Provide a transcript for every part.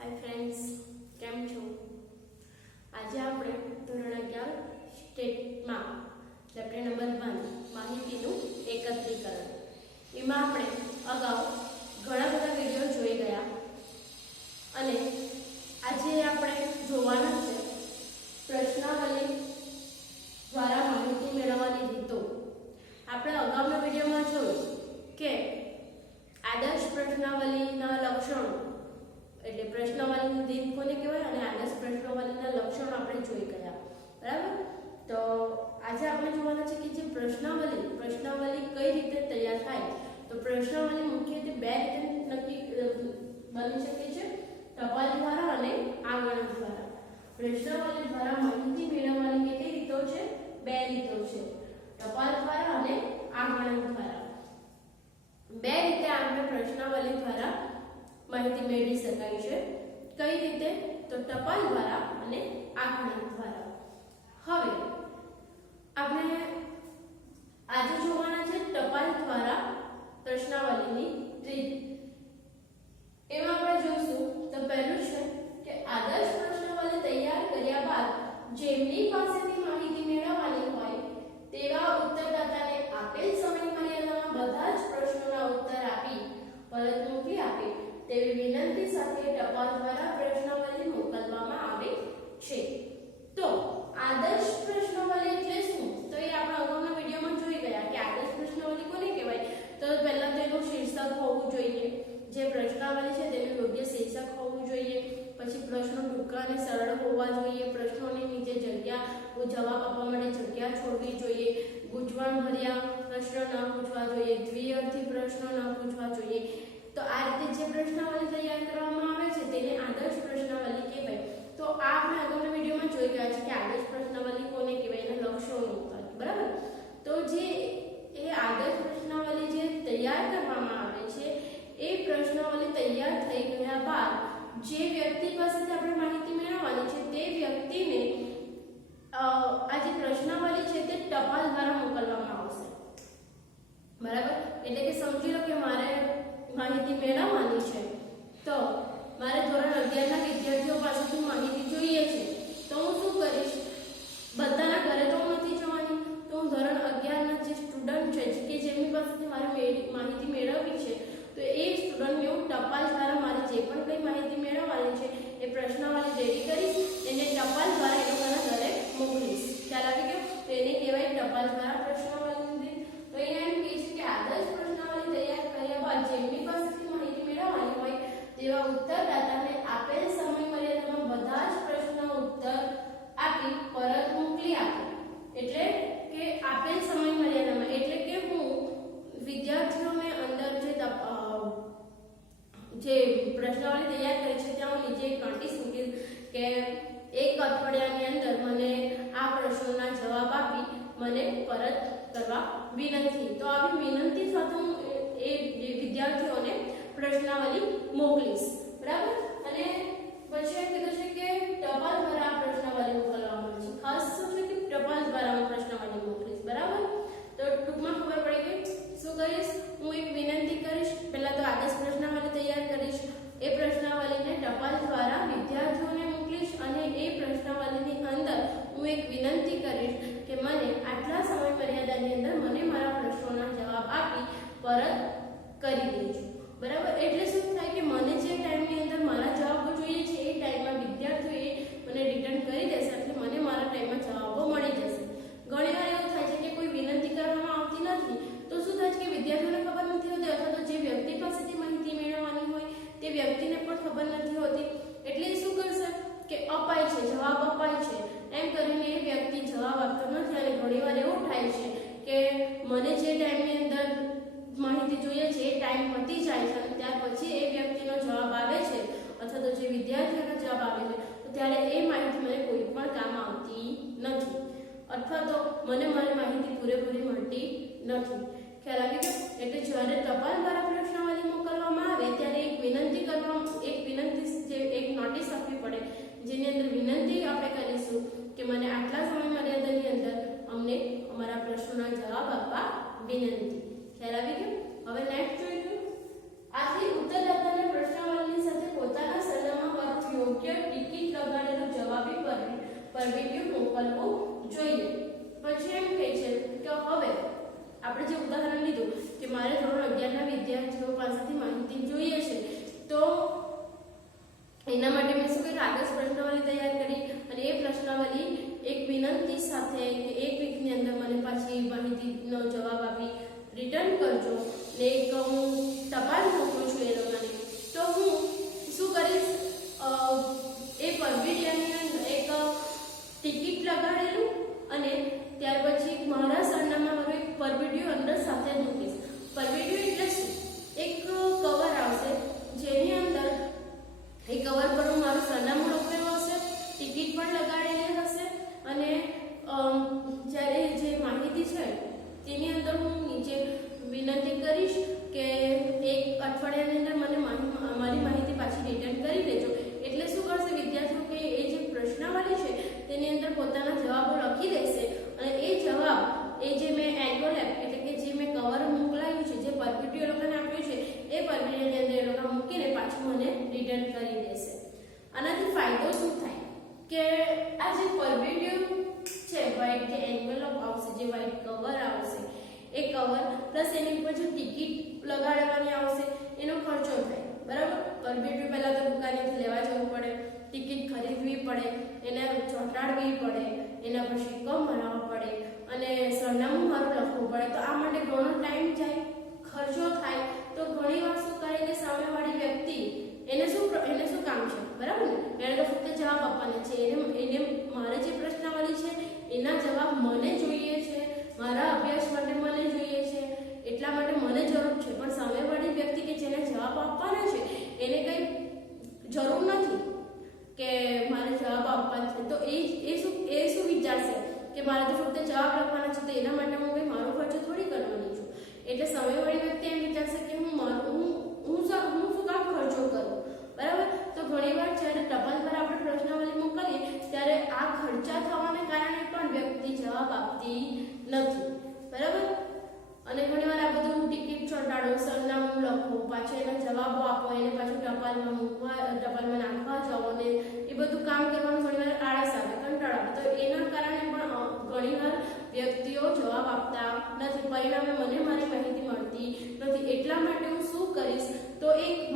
Hi friends, केम छो? आज આપણે ધોરણ 11 સ્ટેટમાં ચેપ્ટર નંબર 1 માહિતીનું એકત્રીકરણ એમાં આપણે અગાઉ ઘણા બધા વિડિયો જોઈ ગયા અને આજે આપણે જોવાના છે પ્રશ્નાવલી દ્વારા માહિતી મેળવવાની રીતો। આપણે અગાઉના વિડિયોમાં જોયું કે આદર્શ પ્રશ્નાવલીના લક્ષણો એટલે પ્રશ્નાવલીની રીત કોને કહેવાય અને આદર્શ પ્રશ્નાવલીના લક્ષણો આપણે જોઈ ગયા, બરાબર। તો આજે આપણે જોવાના છે કે જે પ્રશ્નાવલી કઈ રીતે તૈયાર થાય। તો પ્રશ્નાવલી મુખ્યત્વે બે રીતે નક્કી બની શકે છે, ટપાલ દ્વારા અને આંગણક દ્વારા। પ્રશ્નાવલી દ્વારા માહિતી મેળવવાની કેટલી રીતો છે? બે રીતો છે, ટપાલ દ્વારા અને આંગણક દ્વારા। બે રીતે આપણે પ્રશ્નાવલી દ્વારા માહિતી મેળવી શકાય છે। કઈ રીતે? તો ટપાલ દ્વારા અને આંકડક દ્વારા। હવે આપણે આજે જોવાના છે ટપાલ દ્વારા પ્રશ્નાવલીની રીત। એમાં આપણે જોઈશું તો પહેલું છે કે આદર્શ પ્રશ્નાવલી તૈયાર કર્યા બાદ જેમની પાસેથી માહિતી મેળવવાની હોય તેવા ઉત્તરદાતાને આપેલ સમયમર્યાદામાં બધા જ પ્રશ્નોના ઉત્તર આપી પરત મોકલી આપે તેવી વિનંતી સાથે ટપાલ દ્વારા પ્રશ્નાવલી મોકલવામાં આવે છે। તો આદર્શ પ્રશ્નાવલી એટલે શું? તો એ આપણે અગાઉના વિડિયોમાં જોઈ ગયા કે આદર્શ પ્રશ્નાવલી કોને કહેવાય। તો પહેલા તો એનું શીર્ષક હોવું જોઈએ, જે પ્રશ્નાવલી છે તેનું યોગ્ય શીર્ષક હોવું જોઈએ, પછી પ્રશ્નો ટૂંકા અને સરળ હોવા જોઈએ, પ્રશ્નોની નીચે જગ્યા જવાબ આપવા માટે જગ્યા છોડવી જોઈએ, ગૂંચવણભર્યા પ્રશ્નો ન પૂછવા જોઈએ, દ્વિઅર્થી પ્રશ્નો ન પૂછવા જોઈએ। તો આ રીતે જે પ્રશ્નાવલી તૈયાર કરવામાં આવે છે તેને આદર્શ પ્રશ્નાવલી કહેવાય। તો આ આપણે અગાઉના વિડિયોમાં જોઈ ગયા છે કે આદર્શ પ્રશ્નાવલી કોને કહેવાય એના લક્ષણો, બરાબર। તો જે એ આદર્શ પ્રશ્નાવલી જે તૈયાર કરવામાં આવે છે એ પ્રશ્નાવલી તૈયાર થઈ ગયા બાદ જે વ્યક્તિ પાસેથી આપણે માહિતી મેળવવાની છે તે વ્યક્તિને આ જે પ્રશ્નાવલી છે તે ટપાલ દ્વારા મોકલવામાં આવશે, બરાબર। એટલે કે સમજી લો કે મારે માહિતી મેળવવાની છે તો મારે ધોરણ 11 ના વિદ્યાર્થીઓ પાસેથી માહિતી જોઈએ છે, તો હું શું કરીશ? બધાના ઘરે તો નથી જવાની, તો હું ધોરણ 11 ના જે સ્ટુડન્ટ છે કે જેમની પાસેથી મારે માહિતી મેળવવી છે તો એ સ્ટુડન્ટને હું ટપાલ દ્વારા મારે જે પણ કઈ માહિતી મેળવવાની છે એ પ્રશ્નાવલી રેડી કરીશ, એને ટપાલ દ્વારા એ લોકોના ઘરે મોકલીશ। ખ્યાલ આવી ગયો? તો એને કહેવાય ટપાલ દ્વારા પ્રશ્નાવલી। તો એને એમ કહે છે કે આદર્શ પ્રશ્નાવલી તૈયાર કર્યા બાદ જેમની પાસેથી માહિતી મેળવવાની હોય તેવા ઉત્તરદાતાને આપેલ સમયમર્યાદામાં બધા જ પ્રશ્નોના ઉત્તર આપી પરત મોકલી આપે। એટલે કે આપેલ સમયમર્યાદામાં એટલે કે હું વિદ્યાર્થીઓને અંદર જે પ્રશ્નાવલી તૈયાર કરી છે ત્યાં હું નીચે એક નોટિસ મૂકીશ કે એક અઠવાડિયાની અંદર મને આ પ્રશ્નોના જવાબ આપી મને પરત કરવા વિનંતી। તો આવી વિનંતી સાથે હું એ વિદ્યાર્થીઓને પ્રશ્નાવલી મોકલીશ, બરાબર। અને પછી એમ કીધું છે કે ટપાલ દ્વારા પ્રશ્નાવલી મોકલવામાં આવે છે। ખાસ શું છે કે ટપાલ દ્વારા હું પ્રશ્નાવલી મોકલીશ, બરાબર। તો ટૂંકમાં ખબર પડી ગઈ। શું કરીશ? હું એક વિનંતી કરીશ, પહેલા તો આદર્શ પ્રશ્નાવલી તૈયાર કરીશ, એ પ્રશ્નાવલીને ટપાલ દ્વારા વિદ્યાર્થીઓને મોકલીશ અને એ પ્રશ્નાવલીની અંદર હું એક વિનંતી કરીશ કે મને આટલા સમય મર્યાદાની અંદર મને મારા પ્રશ્નોના જવાબ આપી પરત કરી દેજો, બરાબર। એટલે શું થાય કે મને જે ટાઈમની અંદર મારા જવાબો જોઈએ છે એ ટાઈમમાં વિદ્યાર્થીઓએ મને રિટર્ન કરી દેશે, એટલે મને મારા ટાઈમમાં જવાબો મળી જશે। ઘણીવાર એવું થાય છે કે કોઈ વિનંતી કરવામાં આવતી નથી તો શું થાય છે કે વિદ્યાર્થીઓને ખબર નથી હોતી અથવા તો જે વ્યક્તિ પાસેથી માહિતી મેળવવાની હોય તે વ્યક્તિને પણ ખબર નથી હોતી, એટલે શું કરશે કે અપાય છે, જવાબ અપાય છે એમ કરીને એ વ્યક્તિ જવાબ આપતો નથી। અને ઘણીવાર એવું થાય છે કે મને જે ટાઈમની અંદર માહિતી જોઈએ છે એ ટાઈમ પતી જાય છે અને ત્યાર પછી એ વ્યક્તિનો જવાબ આવે છે અથવા તો જે વિદ્યાર્થીનો જવાબ આવે છે તો ત્યારે એ માહિતી મને કોઈ પણ કામ આવતી નથી અથવા તો મને મારી માહિતી પૂરેપૂરી મળતી નથી। ખ્યાલ આવી ગયો? એટલે જ્યારે ટપાલ દ્વારા પ્રશ્નાવલી મોકલવામાં આવે ત્યારે એક વિનંતી જે એક નોટિસ આપવી પડે જેની અંદર વિનંતી આપણે કરીશું કે મને આટલા સમય મર્યાદાની અંદર અમને અમારા પ્રશ્નોના જવાબ આપવા વિનંતી। ખ્યાલ આવી ગયો? હવે નેક્સ્ટ જોઈશું। આથી ઉત્તરદાતાને પ્રશ્નાવલીની સાથે પોતાના સરનામા પર યોગ્ય ટિકિટ લગાડેલો જવાબી પરમિટિવ મોકલવું જોઈએ. પછી એમ કહે છે કે હવે આપણે જે ઉદાહરણ લીધું કે મારે ધોરણ 11 ના વિદ્યાર્થીઓ પાસેથી માહિતી જોઈએ છે, તો એના માટે મેં શું કર્યું, આગળ પ્રશ્નાવલી તૈયાર કરી અને એ પ્રશ્નાવલી એક વિનંતી સાથે કે એક વીકની અંદર મને પાછી માહિતીનો જવાબ આપી રિટર્ન કરજો ને એક હું ટપાલ મોકલું છું એ લોકોને. તો હું શું કરીશ, એ પરમિટિવની અંદર એક ટિકિટ લગાડેલું અને ત્યાર પછી મારા સરનામા મારું એક પરમિટિવ અંદર સાથે જ મૂકીશ. પરમિટિવ એટલે શું, એક કવર આવશે જેની અંદર એ કવર પર મારું સરનામું લખેલું હશે, ટિકિટ પણ લગાડેલી હશે અને જ્યારે જે માહિતી છે તેની અંદર હું નીચે વિનંતી કરીશ કે એક અઠવાડિયાની અંદર મને મારી માહિતી પાછી રિટર્ન કરી દેજો. એટલે શું કરશે વિદ્યાર્થીઓ કે એ જે પ્રશ્નાવલી છે તેની અંદર પોતાના જવાબો લખી દેશે અને એ જવાબ એ જે મેં એન્વેલોપ એટલે કે જે મેં કવર મોકલાયું છે, જે પરમિટિવ લોકોને આપ્યું છે, એ પરમિટિવની અંદર એ લોકો મૂકીને પાછું મને રિટર્ન કરી દેશે. આનાથી ફાયદો શું થાય કે આ જે પરમિટિવ છે, વ્હાઇટ જે એન્વેલોપ આવશે, જે વ્હાઇટ કવર આવશે, એ કવર પ્લસ એની ઉપર જે ટિકિટ લગાડવાની આવશે એનો ખર્ચો થાય. બરાબર, પરમિટિવ પહેલા તો દુકાનેથી લેવા જવું પડે, ટિકિટ ખરીદવી પડે, એને ચોંટાડવી પડે, એના પર સિક્કો મરાવવો પડે અને સરનામું મારું લખવું પડે. તો આ માટે ઘણો ટાઈમ જાય, ખર્ચો થાય. તો ઘણી વાર શું કરે કે સામેવાળી વ્યક્તિ એને શું કામ છે, બરાબર ને, એને તો ફક્ત જવાબ આપવાના છે. એને મારે જે પ્રશ્નાવલી છે એના જવાબ મને જોઈએ છે, મારા અભ્યાસ માટે મને જોઈએ છે, એટલા માટે મને જરૂર છે. પણ સામેવાળી વ્યક્તિ કે જેને જવાબ આપવાના છે એને કંઈ જરૂર નથી કે મારે જવાબ આપવાનો છે. તો એ શું વિચારશે કે મારે તો ફક્ત જવાબ લખવાના છે, તો એના માટે હું કંઈ મારો ખર્ચો થોડી કરવાની છું. એટલે સામેવાળી વ્યક્તિ એમ વિચારશે કે હું શું કામ ખર્ચો કરું. બરાબર, તો ઘણીવાર જ્યારે ટપાલ પર આપણે પ્રશ્નાવલી મોકલીએ ત્યારે આ ખર્ચા થવાને કારણે પણ વ્યક્તિ જવાબ આપતી નથી. બરાબર, અને ઘણીવાર આ બધું ટિકિટ ચોંટાડો, સરનામું લખો, પાછળ એના જવાબો આપો, એને પાછું ટપાલમાં નાખવા જાઓ ને એ બધું કામ કરવાનું ઘણીવાર આળસ આવે, કંટાળો આવે. તો એના કારણે પણ ઘણીવાર વ્યક્તિઓ જવાબ આપતા નથી. પરિણામે મને મારી માહિતી મળતી નથી. એટલા માટે હું શું કરીશ, તો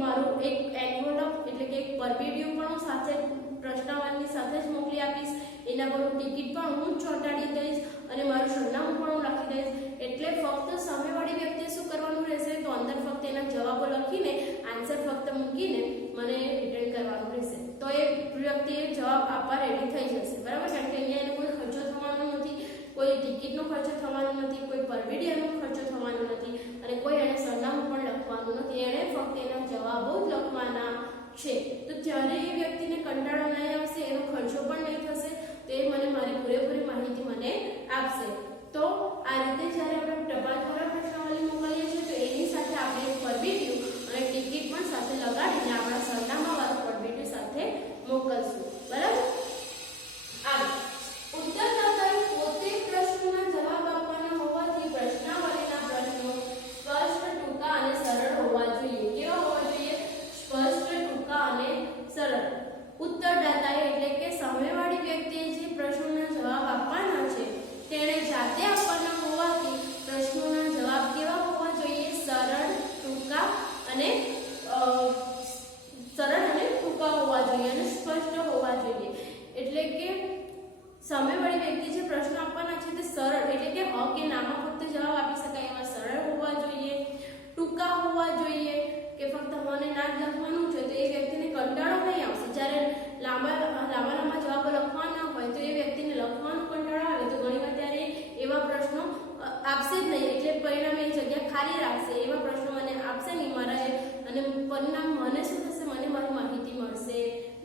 મારું એક એન્વેલોપ એટલે કે એક પરમિટિવ પણ હું સાથે પ્રશ્નાવલીની સાથે જ મોકલી આપીશ. એના પર ટિકિટ પણ હું જ ચોંટાડી દઈશ અને મારું સરનામું પણ હું લખી દઈશ. એટલે ફક્ત સામેવાળી વ્યક્તિએ શું કરવાનું રહેશે, તો અંદર ફક્ત એના જવાબો લખીને આન્સર ફક્ત મૂકીને મને રિટર્ન કરવાનું રહેશે. તો એ વ્યક્તિએ જવાબ આપવા રેડી થઈ જશે. બરાબર, કારણ કે અહીંયા એનો કોઈ ખર્ચો થવાનો નથી, કોઈ ટિકિટનો ખર્ચો થવાનો નથી, કોઈ પરમિટિવનો ખર્ચો થવાનો નથી અને કોઈ એને સરનામું પણ લખવાનું નથી. એણે ફક્ત એના જવાબો જ લખવાના છે. તો જ્યારે એ વ્યક્તિને કંટાળો નહીં આવશે, એનો ખર્ચો પણ નહીં થશે, તો એ મને મારી પૂરેપૂરી માહિતી મને આપશે. તો આ રીતે જ્યારે આપણે ટપાલ દ્વારા પ્રશ્નાવલી મોકલીએ છીએ તો એની સાથે આપણે પરમિટિવ અને ટિકિટ પણ સાથે લગાડીને આપણા સરનામાવાળું પરમિટિવ સાથે મોકલશું. બરાબર, ઉત્તરદાતાએ પોતે પ્રશ્નોના જવાબ આપવાના હોવાથી પ્રશ્નાવલીના પ્રશ્નો સ્પષ્ટ, ટૂંકા અને સરળ હોવા જોઈએ. કેવા હોવા જોઈએ? સ્પષ્ટ, ટૂંકા અને સરળ. ઉત્તરદાતાએ એટલે કે સામેવાળી વ્યક્તિએ જે પ્રશ્નોના જવાબ આપવાના છે તેણે જાતે આપવાના હોવાથી પ્રશ્નોના જવાબ કેવા હોવા જોઈએ? સરળ, ટૂંકા અને ટૂંકા હોવા જોઈએ અને સ્પષ્ટ હોવા જોઈએ. એટલે કે સામેવાળી વ્યક્તિ જે પ્રશ્ન આપવાના છે તે સરળ એટલે કે હ કે નામાં ફક્ત જવાબ આપી શકાય એવા સરળ હોવા જોઈએ, ટૂંકા હોવા જોઈએ કે ફક્ત મને ના જ લખવાનું છે તો એ વ્યક્તિને કંટાળો નહીં આવશે. જ્યારે લાંબા જવાબો લખવાના હોય તો એ વ્યક્તિને લખવાનો કંટાળો આવે તો ઘણીવાર ત્યારે એવા પ્રશ્નો આપશે જ નહીં. એટલે પરિણામે એ જગ્યા ખાલી રાખશે. એવા પ્રશ્નો મને આપશે નહીં મારા અને પરિણામ મને શું થશે? મને મારી માહિતી મળશે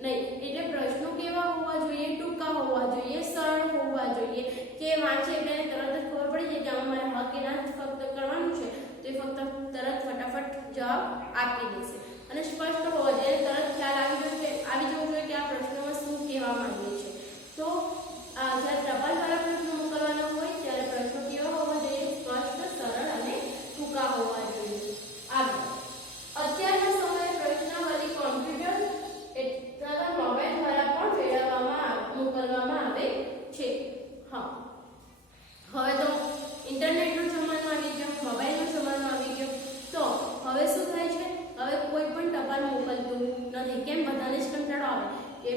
નહીં. એટલે પ્રશ્નો કેવા હોવા જોઈએ? ટૂંકા હોવા જોઈએ, સરળ હોવા જોઈએ કે વાંચે એટલે તરત જ ખબર પડી જાય કે આમાં મારે હા કે ના ફક્ત કરવાનું છે તો એ ફક્ત તરત ફટાફટ જવાબ આપી દેશે. અને સ્પષ્ટ હોવા જોઈએ, તરત ખ્યાલ આવી જવો જોઈએ કે આ પ્રશ્નમાં શું કહેવા માંગે છે. તો જ્યારે ટપાલ દ્વારા પ્રશ્નો મોકલવાના હોય ત્યારે પ્રશ્નો કેવા હોવા જોઈએ? સ્પષ્ટ, સરળ અને ટૂંકા હોવા જોઈએ. આગળ અત્યારના સમયે પ્રશ્નાવલી કોમ્પ્યુટર તથા મોબાઈલ કોઈ પણ ટપાલ મોકલતું નથી. કેમ? બધાને જ કંટાળો આવે કે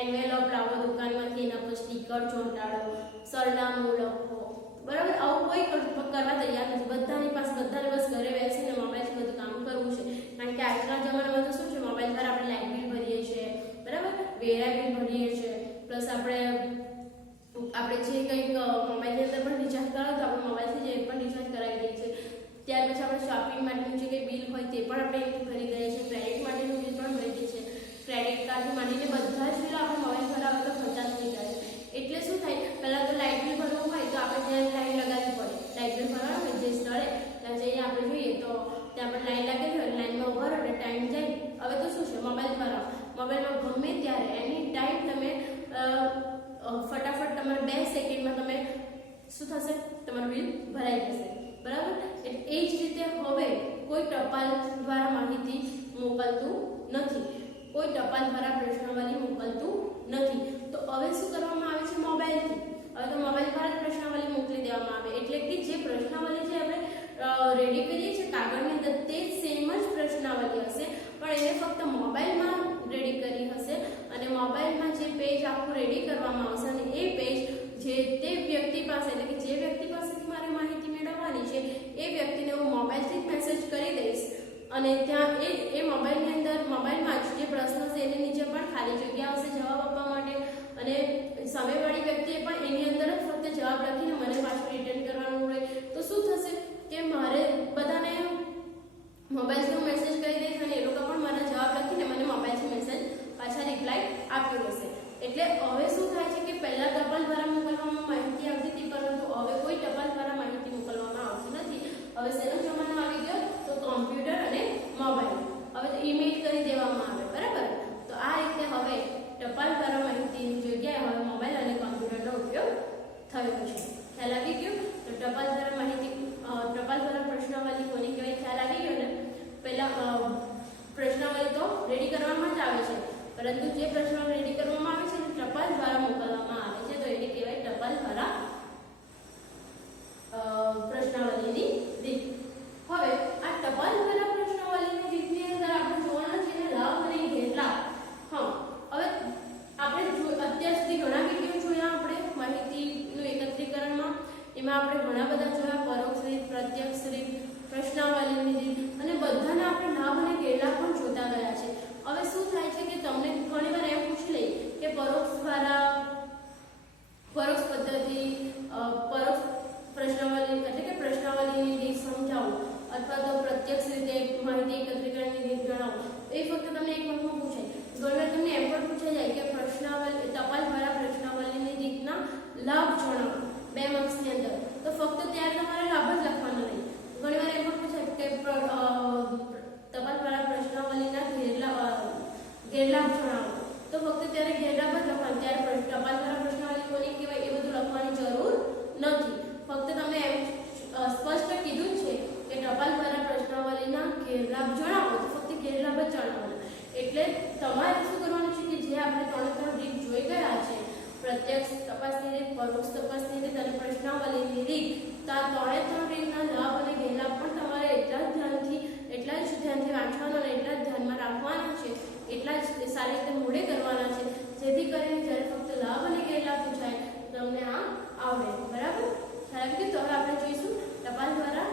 એન્વેલોપ લાવો દુકાનમાંથી, એના પર સ્ટીકર ચોંટાડો, સરનામું લખો, બરાબર? આવું કોઈ કરવા તૈયાર નથી. બધાની પાસે બધાને બસ ઘરે બેસીને મોબાઈલથી બધું કામ કરવું છે. કારણ કે આજના જમાનામાં તો શું છે, મોબાઈલ પર આપણે લાઇટ બિલ ભરીએ છીએ, બરાબર, વેરા બિલ ભરીએ છીએ, પ્લસ આપણે જે કંઈક મોબાઈલની અંદર પણ રિચાર્જ કરાવો તો આપણે મોબાઈલથી જે પણ રિચાર્જ કરાવી દઈએ છીએ. ત્યાર પછી આપણે શોપિંગ માટેનું જે કંઈ બિલ હોય તે પણ આપણે અહીંથી ભરી દઈએ છીએ. ક્રેડિટ માટેનું બિલ પણ ભરી દઈએ છીએ. ક્રેડિટ કાર્ડથી માંડીને બધા જ બિલ આપણે મોબાઈલ ભરાવે તો ખર્ચા થઈ જાય છે. એટલે શું થાય, પહેલાં તો લાઇટ બિલ ભરવું હોય તો આપણે ત્યાં લાઈન લગાવવી પડે. લાઇટ બિલ ભરવાનું હોય જે સ્થળે ત્યાં જઈને આપણે જોઈએ તો ત્યાં આપણે લાઈન લાગેલી હોય, લાઈનમાં ઉભા રહો એટલે ટાઈમ જાય. હવે તો શું છે, મોબાઈલ ભરાવો, મોબાઈલમાં ગમે ત્યારે એની ટાઈમ તમે ફટાફટ તમારે 2 સેકન્ડમાં તમે શું થશે, તમારું બિલ ભરાઈ જશે, બરાબર? એટલે એ જ રીતે હવે કોઈ ટપાલ દ્વારા માહિતી મોકલતું નથી, કોઈ ટપાલ દ્વારા પ્રશ્નાવલી મોકલતું નથી. તો હવે શું કરવામાં આવે છે, મોબાઈલથી. હવે તો મોબાઈલ દ્વારા પ્રશ્નાવલી મોકલી દેવામાં આવે. એટલે કે જે પ્રશ્નાવલી જે આપણે રેડી કરીએ છીએ કાગળની અંદર, તે સેમ જ પ્રશ્નાવલી હશે, પણ એને ફક્ત મોબાઈલમાં રેડી કરી હશે અને મોબાઈલમાં જે પેજ આખું રેડી કરવામાં આવશે અને એ પેજ જે તે વ્યક્તિ પાસે, એટલે કે જે વ્યક્તિ પાસેથી મારે માહિતી મેળવવાની છે એ વ્યક્તિને હું મોબાઈલથી જ મેસેજ કરી દઈશ અને ત્યાં એ મોબાઈલની અંદર, મોબાઈલમાં જ જે પ્રશ્ન છે એની નીચે પણ ખાલી જગ્યા આવશે જવાબ આપવા માટે અને સામેવાળી વ્યક્તિએ પણ એની અંદર જ ફક્ત જવાબ લખીને મને પાછું રિટર્ન કરવાનું હોય. તો શું થશે કે મારે બધાને મોબાઈલથી હું મેસેજ કરી દઈશ અને એ લોકો પણ મારા જવાબ લખીને મને મોબાઈલથી મેસેજ પાછા રિપ્લાય આપી દેશે. એટલે હવે શું થાય છે કે પહેલા ટપાલ દ્વારા મોકલવામાં માહિતી આવતી હતી, પરંતુ હવે કોઈ ટપાલ દ્વારા માહિતી મોકલવામાં આવતી નથી. હવે શેનો જમાનો આવી ગયો, તો કોમ્પ્યુટર અને મોબાઈલ. હવે તો ઈમેલ કરી દેવામાં આવે, બરાબર? તો આ રીતે હવે ટપાલ દ્વારા માહિતીની જગ્યાએ હવે મોબાઈલ અને કોમ્પ્યુટરનો ઉપયોગ થયો છે. ખ્યાલ આવી ગયો? તો ટપાલ દ્વારા માહિતી, ટપાલ દ્વારા પ્રશ્નાવલી કોની કહેવાય, ખ્યાલ આવી ગયો ને? પહેલા પ્રશ્નાવલી તો રેડી કરવામાં જ આવે છે, પરંતુ જે પ્રશ્નો રેડી કરવામાં આવે છે તે ટપાલ દ્વારા મોકલવામાં આવે છે, તો એને કહેવાય ટપાલ દ્વારા પ્રશ્નાવલીની રીત. હવે આ ટપાલ દ્વારા પ્રશ્નાવલીની રીતની અંદર આપણે જોવાના છે ને લાભ અને ગેરલાભ. હા, હવે આપણે અત્યાર સુધી ઘણા વિડીયો જોયા આપણે માહિતીનું એકત્રીકરણમાં. એમાં આપણે ઘણા બધા જોયા, પરોક્ષ રીત, પ્રત્યક્ષ રીત, પ્રશ્નાવલીની રીત, અને બધાના આપણે લાભ અને ગેરલાભ પણ જોતા ગયા છે. હવે શું થાય છે કે તમને ઘણીવાર એમ પૂછી લે કે પરોક્ષ પદ્ધતિ, પરોક્ષ પ્રશ્નાવલી એટલે કે પ્રશ્નાવલીની રીત સમજાવો અથવા તો પ્રત્યક્ષ રીતે માહિતી એકત્રીકરણની રીત જણાવો. એ ફક્ત તમને એક વખતમાં પૂછાય. ઘણીવાર તમને એમ પણ પૂછાઈ જાય કે પ્રશ્નાવલી, ટપાલ દ્વારા પ્રશ્નાવલીની રીતના લાભ જણાવો 2 માર્ક્સની અંદર, તો ફક્ત ત્યારે તમારે લાભ જ લખવાનો નહીં. ઘણીવાર એમ પણ પૂછાય કે ટપાલ દ્વારા પ્રશ્નાવલીના ગેરલાભ જણાવો, તો ફક્ત ત્યારે ગેરલાભ જ લખવાનો. ત્યારે ટપાલ દ્વારા પ્રશ્નાવલી કોને કહેવાય એ બધું લખવાની જરૂર નથી. ફક્ત તમને એમ સ્પષ્ટ કીધું છે કે ટપાલ દ્વારા પ્રશ્નાવલીના ગેરલાભ જણાવો, તો ફક્ત ગેરલાભ જ જણાવવાના. એટલે તમારે શું કરવાનું છે કે જે આપણે 3 રીત જોઈ ગયા છે, પ્રત્યક્ષ તપાસની રીત, પરોક્ષ તપાસની રીત અને પ્રશ્નાવલીની રીત, તો આ 3 રીતના લાભ અને ગેરલાભ પણ તમારે એટલા જ ધ્યાનથી વાંચવાના અને એટલા જ ધ્યાનમાં રાખવાના છે, એટલા જ સારી રીતે મોઢે કરવાના છે, જેથી કરીને જ્યારે ફક્ત લાભ અને ગેરલાભ પૂછાય તમને આ આવડે, બરાબર? ખ્યાલ આવી ગયો? તો હવે આપણે જોઈશું ટપાલ દ્વારા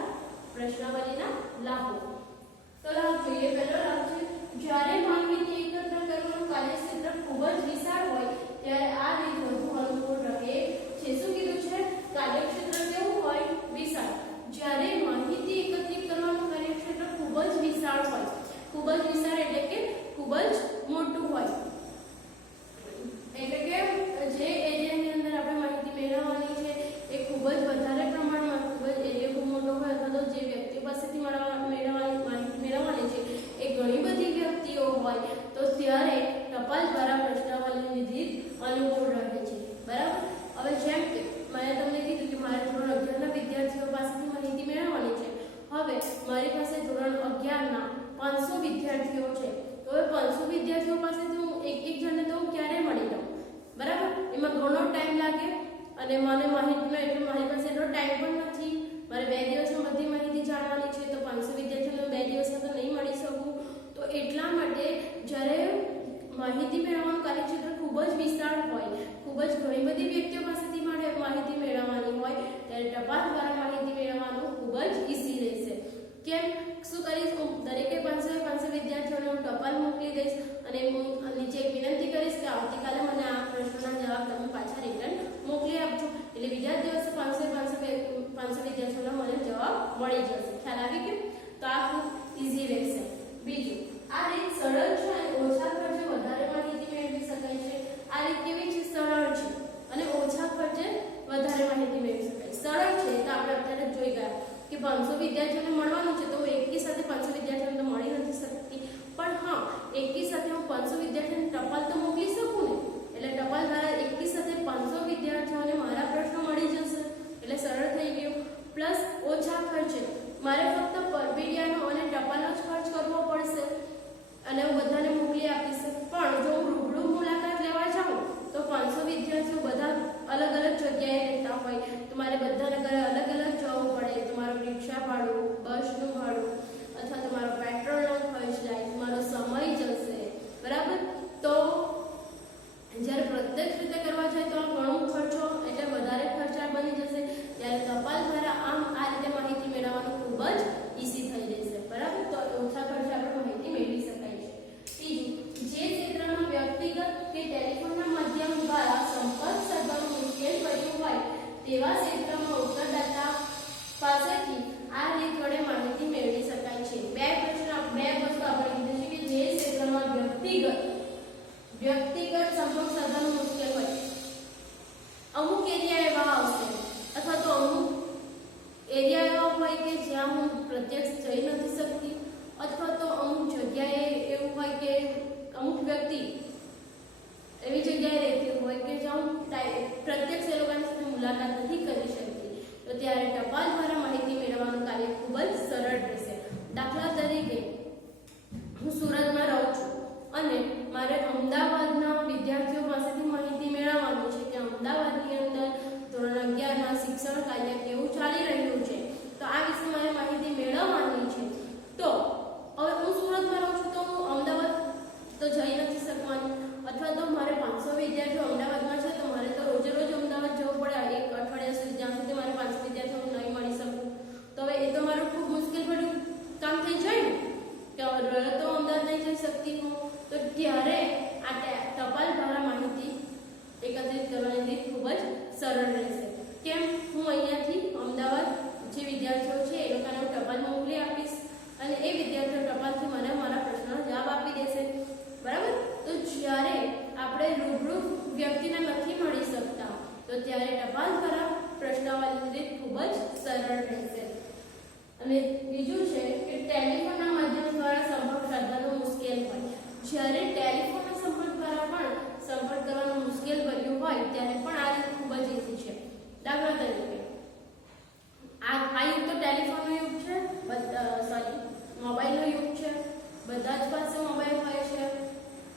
પ્રશ્નાવલીના લાભો. તો લાભ જોઈએ. પહેલો લાભ છે, જ્યારે માહિતી એકત્ર કરવાનું કાર્યક્ષેત્ર ખૂબ જ વિશાળ હોય ત્યારે આ રીત વધુ અનુકૂળ રહે છે. શું કીધું છે? કાર્યક્ષેત્ર કેવું હોય? વિશાળ. જ્યારે માહિતી એકત્રિત કરવાનું કાર્યક્ષેત્ર ખૂબ જ વિશાળ હોય, ખૂબ જ વિશાળ એટલે કે ખૂબ જ મોટું હોય, એટલે કે જે એરિયાની અંદર આપણે માહિતી મેળવવાની છે એ ખૂબ જ વધારે પ્રમાણમાં, ખૂબ જ એરિયા ખૂબ મોટો હોય અથવા તો જે વ્યક્તિઓ પાસેથી માહિતી મેળવવાની છે એ ઘણી બધી વ્યક્તિઓ હોય, તો ત્યારે ટપાલ દ્વારા પ્રશ્નાવલીની રીત અનુકૂળ રહે છે, બરાબર? હવે જેમ કે મેં તમને કીધું કે મારે ધોરણ 11ના વિદ્યાર્થીઓ પાસેથી માહિતી મેળવવાની છે. હવે મારી પાસે ધોરણ 11ના 500 વિદ્યાર્થીઓ છે, તો હવે 500 વિદ્યાર્થીઓ પાસેથી હું એક જણને તો હું ક્યારે મળી લઉં, બરાબર? એમાં ઘણો ટાઈમ લાગે અને મને માહિતીનો એટલો, મારી પાસે એટલો ટાઈમ પણ નથી. મારે 2 દિવસમાં બધી માહિતી જાણવાની છે, તો 500 વિદ્યાર્થીઓને 2 દિવસમાં તો નહીં મળી શકું. તો ખૂબ જ ઘણી બધી વ્યક્તિઓ પાસેથી માહિતી મેળવવાની હોય ત્યારે ટપાલ દ્વારા માહિતી મેળવવાનું ખૂબ જ ઈઝી રહેશે. કેમ શું કરીશ, હું દરેકે 500 વિદ્યાર્થીઓને હું ટપાલ મોકલી દઈશ અને હું નીચે એક વિનંતી કરીશ કે આવતીકાલે મને આ પ્રશ્નોના જવાબ તમે પાછા રિટર્ન મોકલી આપજો. એટલે બીજા દિવસે 500 વિદ્યાર્થીઓનો મને જવાબ મળી જશે. ખ્યાલ આવી ગયો? તો આ ખૂબ ઈઝી રહેશે. બીજું, આ રીત સરળ છે અને ઓછા ખર્ચે વધારે માહિતી મેળવી શકાય છે. આ રીત કેવી છે? સરળ છે અને ઓછા ખર્ચે વધારે માહિતી મેળવી શકાય. સરળ છે તો આપણે અત્યારે જોઈ ગયા કે 500 વિદ્યાર્થીઓને મળવાનું છે તો હું એકી સાથે 500 વિદ્યાર્થીઓને તો મળી નથી શકતી, પણ હા એકી સાથે હું 500 વિદ્યાર્થીઓને ટપાલ તો મોકલી શકું ને. એટલે ટપાલ દ્વારા એકી સાથે 500 વિદ્યાર્થીઓને મારા પ્રશ્નો મળી જશે. એટલે સરળ થઈ ગયું. પ્લસ ઓછા ખર્ચે મારે ફક્ત પરબીડિયાનો અને ટપાલનો જ ખર્ચ કરવો પડશે અને હું બધાને મોકલી આપીશ. પણ જો હું રૂબરૂ મુલાકાત લેવા જાઉં તો 500 વિદ્યાર્થીઓ બધા અલગ અલગ જગ્યાએ રહેતા હોય તો મારે બધાને ઘરે અલગ અલગ જવું પડે. તમારું રિક્ષા ભાડું, બસનું ભાડું અથવા તમારો પેટ્રોલનો ખર્ચ જાય, તમારો સમય જશે. બરાબર? તો જ્યારે પ્રત્યક્ષ રીતે કરવા જાય તો ઘણો ખર્ચો એટલે વધારે ખર્ચા બની જશે. ત્યારે ટપાલ દ્વારા આ રીતે માહિતી મેળવવાનું ખૂબ જ ઈઝી થઈ જશે. બરાબર? તો ઓછા ખર્ચે આપણે માહિતી મેળવી શકાય છે. ત્રીજું, જે ક્ષેત્રમાં વ્યક્તિગત કે ટેલિફોનના માધ્યમ દ્વારા સંપર્ક સાધવાનું મુશ્કેલ બન્યું હોય તેવા ક્ષેત્રમાં ઉત્તરદાતા પાસેથી આ રીત વડે માહિતી મેળવી શકાય છે. બે વસ્તુ આપણે કીધું છે કે જે ક્ષેત્રમાં વ્યક્તિગત સંપર્ક સાધવાનું મુશ્કેલ હોય, અમુક એરિયા એવા આવશે અથવા તો અમુક એરિયા એવા હોય કે જ્યાં હું પ્રત્યક્ષ જઈ નથી શકતી અથવા તો અમુક જગ્યાએ એવું હોય કે અમુક વ્યક્તિ એવી જગ્યાએ રહેતી હોય કે જ્યાં હું પ્રત્યક્ષ એ લોકોની સાથે મુલાકાત નથી કરી શકતી. તો ત્યારે ટપાલ દ્વારા માહિતી મેળવવાનું કાર્ય ખૂબ જ સરળ રહેશે. દાખલા તરીકે હું સુરતમાં રહું છું અને મારે અમદાવાદના વિદ્યાર્થીઓ પાસેથી માહિતી મેળવવાનું છે કે અમદાવાદની અંદર ધોરણ 11ના શિક્ષણ કાર્ય કેવું ચાલી રહ્યું છે. તો આ વિશે મારે માહિતી મેળવવાની છે. તો હવે હું સુરતમાં રહું છું તો હું અમદાવાદ તો જઈ નથી શકવાની અથવા તો મારે 500 વિદ્યાર્થીઓ અમદાવાદમાં છે તો મારે તો રોજે રોજ અમદાવાદ જવું પડે એક અઠવાડિયા સુધી, જ્યાં સુધી મારે 500 વિદ્યાર્થીઓ નહીં મળી શકું. તો હવે એ તો મારું ખૂબ મુશ્કેલભર્યું કામ થઈ જાય ને કે તો અમદાવાદ નહીં જઈ શકતી હું. તો ત્યારે આ ટપાલ દ્વારા માહિતી એકત્રિત કરવાની રીત ખૂબ જ સરળ રહેશે. કેમ? હું અહીંયાથી અમદાવાદ જે વિદ્યાર્થીઓ છે એ લોકોને હું ટપાલ મોકલી આપીશ અને એ વિદ્યાર્થીઓ ટપાલથી મને મારા પ્રશ્નનો જવાબ આપી દેશે. બરાબર? તો જ્યારે આપણે રૂબરૂ વ્યક્તિને નથી મળી શકતા તો ત્યારે ટપાલ દ્વારા પ્રશ્નાવલીની રીત ખૂબ જ સરળ રહેશે. અને બીજું છે કે ટેલિફોનના માધ્યમ દ્વારા સંપર્ક સાધવાનું મુશ્કેલ હોય. જ્યારે ટેલિફોનના સંપર્ક દ્વારા પણ સંપર્ક કરવાનું મુશ્કેલ બન્યું હોય ત્યારે પણ આ રીત ખૂબ જ ઈઝી છે. દાખલા તરીકે આ યુગ તો ટેલિફોનનો યુગ છે, મોબાઈલનો યુગ છે. બધા જ પાસે મોબાઈલ હોય છે.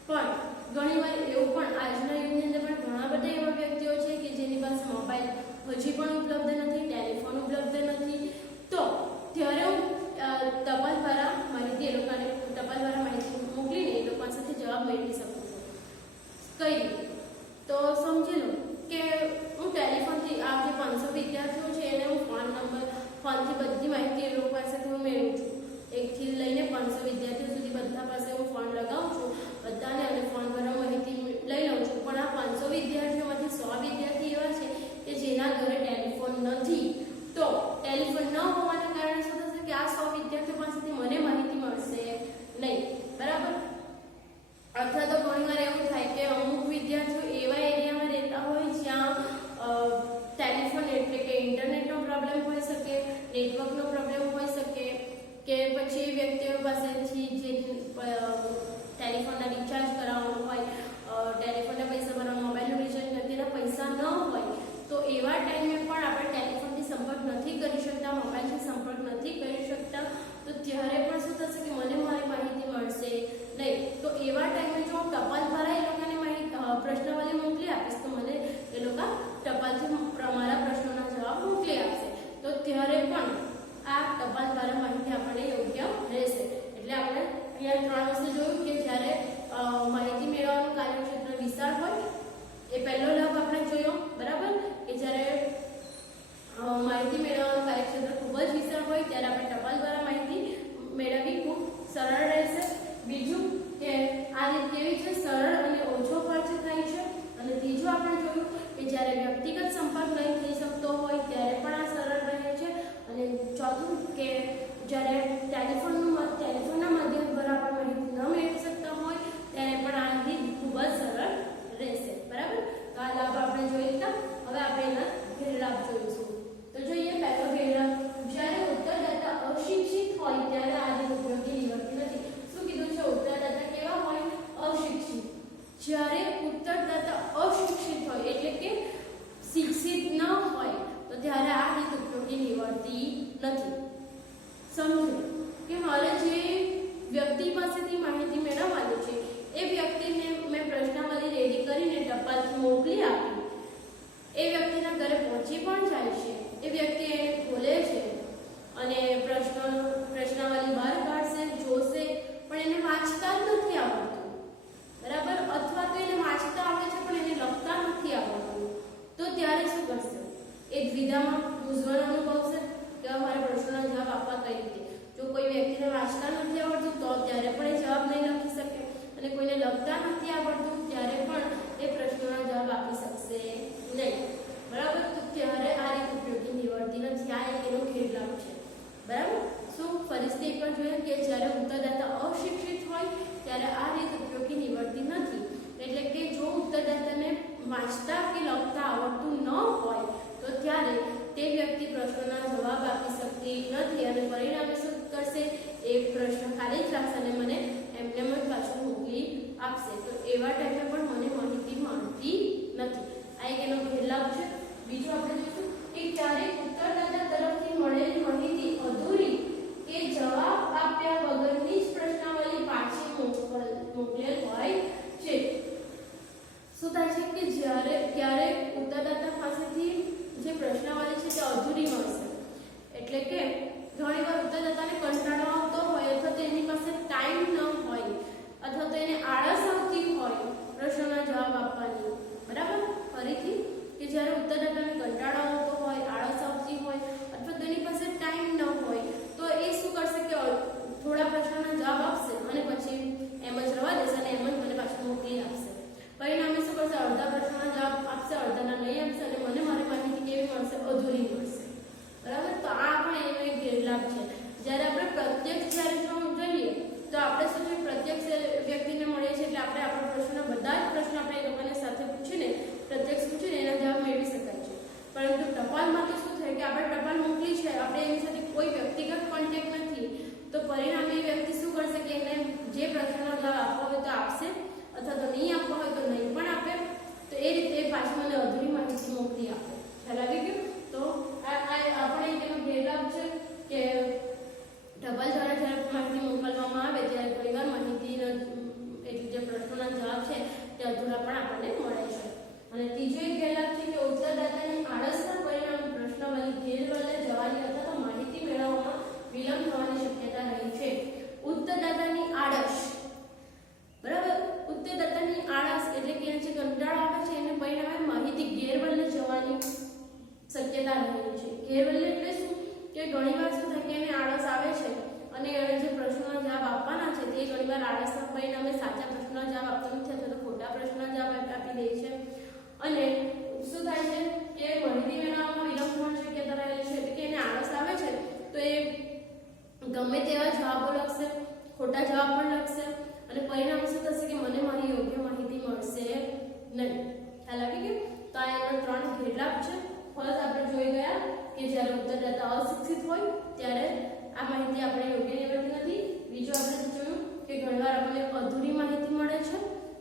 પણ ઘણીવાર એવું પણ આજના યુગની અંદર પણ ઘણા બધા એવા વ્યક્તિઓ છે કે જેની પાસે મોબાઈલ હજી પણ ઉપલબ્ધ નથી, ટેલિફોન ઉપલબ્ધ નથી. તો ત્યારે હું ટપાલ દ્વારા માહિતી મોકલીને એ લોકો સાથે જવાબ મેળવી શકું છું. કઈ રીતે? તો સમજી લો કે હું ટેલિફોનથી આ જે 500 વિદ્યાર્થીઓ છે એને હું ફોનથી બધી માહિતી એ લોકો પાસેથી હું મેળવું છું. એકથી લઈને 500 વિદ્યાર્થીઓ સુધી બધા પાસે હું ફોન લગાવું છું બધાને અને ફોન દ્વારા માહિતી લઈ લઉં છું. પણ આ 500 વિદ્યાર્થીઓમાંથી 100 વિદ્યાર્થી એવા છે કે જેના ઘરે ટેલિફોન નથી. તો ટેલિફોન ન હોવાના કારણે શું થશે કે આ 100 વિદ્યાર્થીઓ પાસેથી મને માહિતી મળશે નહીં. બરાબર? અથવા તો ઘણીવાર એવું થાય કે અમુક વિદ્યાર્થીઓ એવા એરિયામાં રહેતા હોય જ્યાં ટેલિફોન એટલે કે ઇન્ટરનેટનો પ્રોબ્લેમ હોઈ શકે, નેટવર્કનો પ્રોબ્લેમ હોઈ શકે કે પછી વ્યક્તિઓ પાસેથી જે ટેલિફોનના રિચાર્જ કરાવવાનું હોય, ટેલિફોનના પૈસા ભરવા, મોબાઈલનું રિચાર્જ તેના પૈસા ન હોય તો એવા ટાઈમે પણ આપણે ટેલિફોનથી સંપર્ક નથી કરી શકતા, મોબાઈલથી સંપર્ક નથી કરી શકતા. તો ત્યારે પણ શું થશે કે મને મારી માહિતી મળશે નહીં. તો એવા ટાઈમે જો હું ટપાલ દ્વારા એ લોકોને પ્રશ્નાવલી મોકલી આપીશ તો મને એ લોકો ટપાલથી મારા પ્રશ્નોના જવાબ મોકલી આપશે. તો ત્યારે પણ આ ટપાલ દ્વારા માહિતી આપણને યોગ્ય રહેશે. એટલે આપણે અહીંયા 3 વસ્તુ જોયું કે જ્યારે માહિતી મેળવવાનું કાર્યક્ષેત્ર વિશાળ હોય એ પહેલો લાભ આપણે જોયો, બરાબર, કે જ્યારે માહિતી મેળવવાનું કાર્યક્ષેત્ર ખૂબ જ વિશાળ હોય ત્યારે આપણે ટપાલ દ્વારા માહિતી મેળવવી ખૂબ સરળ રહેશે. બીજું કે આ રીત કેવી છે, સરળ અને ઓછો ખર્ચ થાય છે. અને ત્રીજું આપણે જોયું કે જ્યારે વ્યક્તિગત સંપર્ક નહીં થઈ શકતો હોય ત્યારે પણ આ સરળ રહે છે. અને ચોથું કે જ્યારે ટેલિફોનના માધ્યમ દ્વારા આપણે માહિતી ન મેળવી શકતા હોય ત્યારે પણ આ રીત ખૂબ જ સરળ રહેશે, બરાબર. તો આ લાભ આપણે જોઈ લીધા. હવે આપણે એના ગેરલાભ જોઈશું. તો જોઈએ પહેલો ગેરલાભ, જ્યારે ઉત્તરદાતા અશિક્ષિત હોય ત્યારે આ રીત ઉપયોગી નીવડતી નથી. શું કીધું છે? ઉત્તરદાતા કેવા હોય? અશિક્ષિત. જ્યારે ઉત્તરદાતા અશિક્ષિત હોય એટલે કે શિક્ષિત ન હોય તો ત્યારે આ રીત ઉપયોગી નીવડતી નથી. સમજો કે મારે જે વ્યક્તિ પાસેથી માહિતી મેળવવાની છે એ વ્યક્તિને મેં પ્રશ્નાવલી રેડી કરીને ટપાલથી મોકલી આપી. એ વ્યક્તિના ઘરે પહોંચી પણ જાય છે. એ વ્યક્તિ એને ખોલે છે અને પ્રશ્નાવલી બહાર કાઢશે, જોશે, પણ એને વાંચતા જ નથી આવડતું, બરાબર. અથવા તો એને વાંચતા આવડે છે પણ એને લખતા નથી આવડતું. તો ત્યારે શું કરશે? એ દ્વિધામાં મૂંઝવણ અનુભવશે કે મારે પ્રશ્નોના જવાબ આપવા કઈ રીતે. જો કોઈ વ્યક્તિને વાંચતા નથી આવડતું તો ત્યારે પણ એ જવાબ નહીં લખી શકે, અને કોઈને લખતા નથી આવડતું ત્યારે પણ એ પ્રશ્નોના જવાબ આપી શકશે નહીં, બરાબર. તો ત્યારે આ રીત ઉપયોગી નીવડતી નથી. આ એક એનો ગેરલાભ છે, બરાબર. શું ફરીથી એકવાર જોઈએ કે જ્યારે ઉત્તરદાતા અશિક્ષિત હોય ત્યારે આ રીત ઉપયોગી નીવડતી નથી. એટલે કે જો ઉત્તરદાતાને વાંચતા કે લખતા આવડતું ન હોય તો ત્યારે તે વ્યક્તિ પ્રશ્નોના જવાબ આપી શકતી નથી અને પરિણામે શું કરશે? એ પ્રશ્ન ખાલી જ રાખશે અને મને એમને જ પાછું મોકલી આપશે. તો એવા ટાઈમે પણ મને માહિતી મળતી નથી. આ એક એનો ગેરલાભ છે. બીજું આપણે જોઈશું કે ક્યારેક ઉત્તરદાતા તરફથી મળેલી માહિતી અધૂરી કે જવાબ આપ્યા વગરની જ પ્રશ્નાવલી પાછી મોકલેલ હોય છે. શું થાય છે કે જ્યારે ક્યારેક ઉત્તરદાતા પાસેથી જે પ્રશ્નાવલી છે તે અધૂરી મળશે. એટલે કે ઘણીવાર ઉત્તરદાતાને કંટાળો આવતો હોય અથવા તો એની પાસે ટાઈમ ન હોય અથવા તો એને આળસ આવતી હોય પ્રશ્નોના જવાબ આપવાની, બરાબર. ફરીથી કે જ્યારે ઉત્તરદાતાને કંટાળો આવતો હોય, આળસ આવતી હોય અથવા તો એની પાસે ટાઈમ ન હોય તો એ શું કરશે કે થોડા પ્રશ્નોના જવાબ આપશે અને પછી એમ જ રવા દેશે અને એમ જ મને પાછું મોકલી આપશે. પરિણામે શું કરશે? અડધા પ્રશ્નોના જવાબ આપશે, અડધાના નહીં આપશે અને મને મારી માહિતી કેવી મળશે? અધૂરી મળશે, બરાબર. તો આ પણ એનો એક ગેરલાભ છે. જ્યારે આપણે પ્રત્યક્ષ જોઈએ તો આપણે શું છે, પ્રત્યક્ષ વ્યક્તિને મળીએ છીએ એટલે આપણે આપણા પ્રશ્નના બધા જ પ્રશ્ન આપણે એ લોકોને સાથે પૂછીને પ્રત્યક્ષ પૂછીને એના જવાબ મેળવી શકાય છે. પરંતુ ટપાલમાં તો શું થાય કે આપણે ટપાલ મોકલી છે, આપણે એની સાથે કોઈ વ્યક્તિગત કોન્ટેક્ટ નથી, તો પરિણામે એ વ્યક્તિ શું કરશે કે એને જે પ્રશ્નનો જવાબ આપવો હોય તો આપશે અથવા તો નહીં આપવો હોય તો નહીં પણ આપે. તો એ રીતે પાછી મને અધૂરી માહિતી મોકલી આપે. ખ્યાલ આવી ગયો? તો આપણે એનો ગેરલાભ છે કે ટપાલ દ્વારા જ્યારે માહિતી મોકલવામાં આવે ત્યારે ઘણીવાર માહિતીનો એટલે જે પ્રશ્નોના જવાબ છે તે અધૂરા પણ આપણને મળે છે. અને ત્રીજો એક ગેરલાભ છે કે ઉત્તરદાતાની આળસના પરિણામે પ્રશ્નાવલી ગેરવલ્લે જવાની અથવા તો માહિતી મેળવવામાં વિલંબ થવાની શક્યતા રહી છે. ઉત્તરદાતાની આળસ, બરાબર. ઉત્તરદાતાની આળસ એટલે કે એને જે કંટાળો આવે છે એને પરિણામે માહિતી ગેરવલ્લે જવાની શક્યતા રહેલી છે. ગેરવલ્લે એટલે શું કે ઘણીવાર શું થાય કે એને આળસ આવે છે અને એને જે પ્રશ્નોના જવાબ આપવાના છે તે ઘણીવાર આળસના પરિણામે સાચા પ્રશ્નોના જવાબ આપતો નથી અથવા તો ખોટા પ્રશ્નોના જવાબ આપી દે છે અને શું થાય છે કે માહિતી મેળવવામાં વિલંબ થવાની શક્યતા રહેલી છે. એટલે કે એને આળસ આવે છે તો એ ગમે તેવા જવાબો લખશે, ખોટા જવાબ પણ લખશે અને પરિણામે શું થશે કે મને મારી યોગ્ય માહિતી મળશે નહીં. ખ્યાલ આવી ગયો? તો આ એના 3 ગેરલાભ છે. ફર્સ્ટ આપણે જોઈ ગયા કે જ્યારે ઉત્તરદાતા અશિક્ષિત હોય ત્યારે આ માહિતી આપણે યોગ્ય નીવડતી નથી. બીજું આપણે જોયું કે ઘણીવાર આપણને અધૂરી માહિતી મળે છે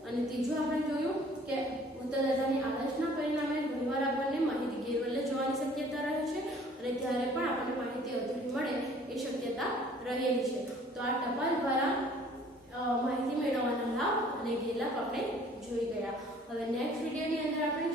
અને ત્રીજું આપણે જોયું કે ઉત્તરદાતાની આળસના પરિણામે ઘણીવાર આપણને માહિતી ગેરવલ્લે જવાની શક્યતા રહે છે અને ત્યારે પણ આપણને માહિતી અધૂરી મળે એ શક્યતા રહેલી છે. તો આ ટપાલ દ્વારા માહિતી મેળવવાના લાભ અને ગેરલાભ આપણે જોઈ ગયા. હવે નેક્સ્ટ વિડીયોની અંદર આપણે